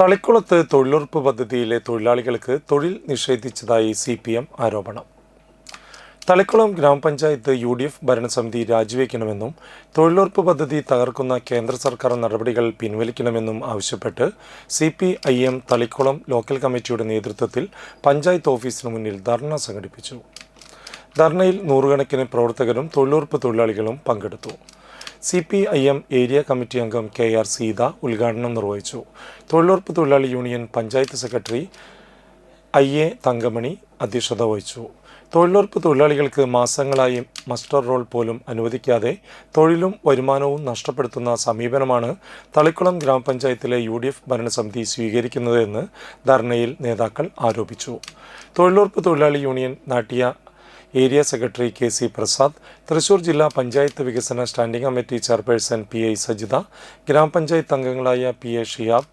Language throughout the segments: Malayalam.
തളിക്കുളത്ത് തൊഴിലുറപ്പ് പദ്ധതിയിലെ തൊഴിലാളികൾക്ക് തൊഴിൽ നിഷേധിച്ചതായി CPM ആരോപണം. തളിക്കുളം ഗ്രാമപഞ്ചായത്ത് UDF ഭരണസമിതി രാജിവെക്കണമെന്നും തൊഴിലുറപ്പ് പദ്ധതി തകർക്കുന്ന കേന്ദ്ര സർക്കാർ നടപടികൾ പിൻവലിക്കണമെന്നും ആവശ്യപ്പെട്ട് CPIM തളിക്കുളം ലോക്കൽ കമ്മിറ്റിയുടെ നേതൃത്വത്തിൽ പഞ്ചായത്ത് ഓഫീസിന് മുന്നിൽ ധർണ സംഘടിപ്പിച്ചു. ധർണയിൽ നൂറുകണക്കിന് പ്രവർത്തകരും തൊഴിലുറപ്പ് തൊഴിലാളികളും പങ്കെടുത്തു. CPIM ഏരിയ കമ്മിറ്റി അംഗം KR സീത ഉദ്ഘാടനം നിർവഹിച്ചു. തൊഴിലുറപ്പ് തൊഴിലാളി union panchayat secretary IA Thankamani അധ്യക്ഷത വഹിച്ചു. തൊഴിലുറപ്പ് തൊഴിലാളികൾക്ക് മാസങ്ങളായി മസ്റ്റർ റോൾ പോലും അനുവദിക്കാതെ തൊഴിലും വരുമാനവും നഷ്ടപ്പെടുത്തുന്ന സമീപനമാണ് തളിക്കുളം ഗ്രാമപഞ്ചായത്തിലെ UDF ഭരണസമിതി സ്വീകരിക്കുന്നതെന്ന് ധർണയിൽ നേതാക്കൾ ആരോപിച്ചു. തൊഴിലുറപ്പ് തൊഴിലാളി യൂണിയൻ നാട്ടിയ area secretary KC Prasad, Thrissur ജില്ലാ പഞ്ചായത്ത് വികസന standing committee chairperson PI Sajitha, ഗ്രാമപഞ്ചായത്ത് അംഗങ്ങളായ PA ഷിയാബ്,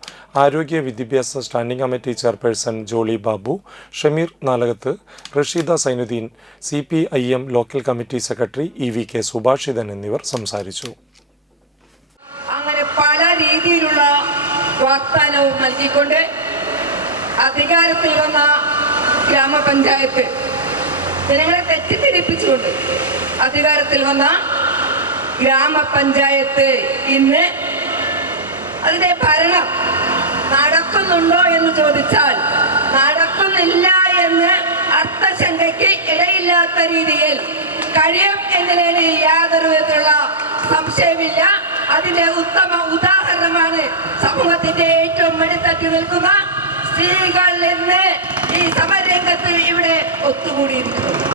ആരോഗ്യ വിദ്യാഭ്യാസ standing committee chairperson Jolly Babu, Shameer Nalakath, Rasheeda Sainudheen, CPIM local committee secretary EVK Subhashithan എന്നിവർ സംസാരിച്ചു. അങ്ങനെ പല രീതിയിലുള്ള വാഗ്ദാനവും നൽകിക്കൊണ്ട് അധികാരത്തിൽ വന്ന ഗ്രാമപഞ്ചായത്ത് ജനങ്ങളെ തെറ്റിദ്ധരിപ്പിച്ചുകൊണ്ട് അധികാരത്തിൽ വന്ന ഗ്രാമപഞ്ചായത്ത് ഇന്ന് അതിന്റെ ഭരണം നടക്കുന്നുണ്ടോ എന്ന് ചോദിച്ചാൽ നടക്കുന്നില്ല എന്ന് അർത്ഥശങ്കയ്ക്ക് ഇടയില്ലാത്ത രീതിയിൽ കഴിയും എന്നതിൽ യാതൊരു വിധത്തിലുള്ള സംശയമില്ല. അതിന്റെ ഉത്തമ ഉദാഹരണമാണ് സമൂഹത്തിന്റെ ഏറ്റവും അടിത്തട്ടി നിൽക്കുന്ന സ്ത്രീകൾ എന്ന് ഈ സമരരംഗത്ത് ഇവിടെ ഒത്തുകൂടിയിരിക്കുന്നു.